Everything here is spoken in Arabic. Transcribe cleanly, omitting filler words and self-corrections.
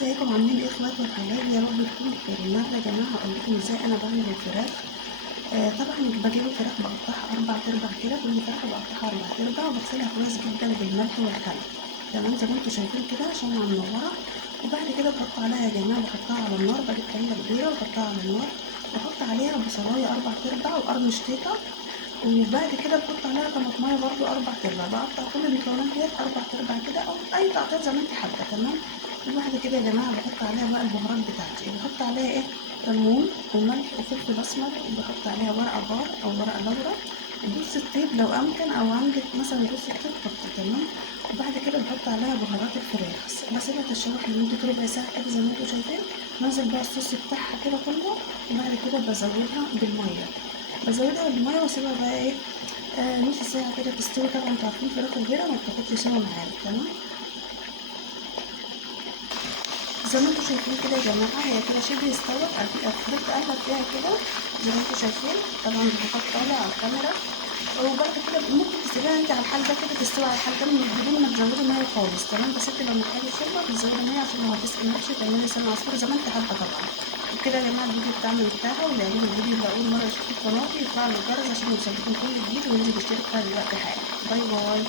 ازيكم عاملين ايه اخواتي وحبايبي؟ يا رب تكونوا بخير. النهارده يا جماعه هقول لكم ازاي انا بعمل الفراخ. طبعا بجيب الفراخ بقطعها 4 كده، كل فراخ بقطعها 4 وبغسلها كويس جدا بالملح والخل. تمام زي ما انتم شايفين كده عشان منوره. وبعد كده بحط عليها يا جماعه، بحطها على النار، بجيب حله كبيره وبحطها على النار واحط عليها بصلايه 4 وقرن شطيطه. وبعد كده بحط عليها طماطمايه برضو 4، بقطع كل المكونات ديت 4 كده او اي تقطيع زي ما انت حابه. تمام. وبعد كده يا جماعه بحط عليها بقى البهارات بتاعتي، بحط عليها ايه؟ كمون وملح وفلفل اسمر، وبحط عليها ورقه بار او ورقه لورا وجوز الطيب لو امكن، او عندك مثلا جوز الطيب حطي. تمام. وبعد كده بحط عليها بهارات الفراخ، بسيبها تتشوح لمده ربع ساعه كده زي ما انتم شايفين. نازل بقى الصوص بتاعها كده كله. وبعد كده بزودها بالميه، بزودها بالميه واسيبها بقى ايه، نص ساعه كده تستوي. طبعا انتوا عارفين الفراخ البيضاء ما بتاخدش سوا معانا. تمام. زي ما انتوا شايفين كده يا جماعه هي كده شبه استوت، فضلت اقلب فيها كده زي ما انتوا شايفين. طبعا البخار طالع على الكاميرا. وبعد كده ممكن تسيبيها انت على الحال ده كده، تستوي على الحال ده بدون ما تزودي ميه خالص. تمام. بس انت لو محتاجه شوربه بتزودي ميه عشان لو هتسقي المحشي تعملي لسان عصفور زي ما انت حابه طبعا. وبكده يا جماعه الفيديو بتاعنا انتهى، واللي يعجبه الفيديو يبقى اول مره يشوف القناه يفعل الجرس عشان يوصلكم كل جديد وينزل يشترك فيها دلوقتي حالا. باي باي.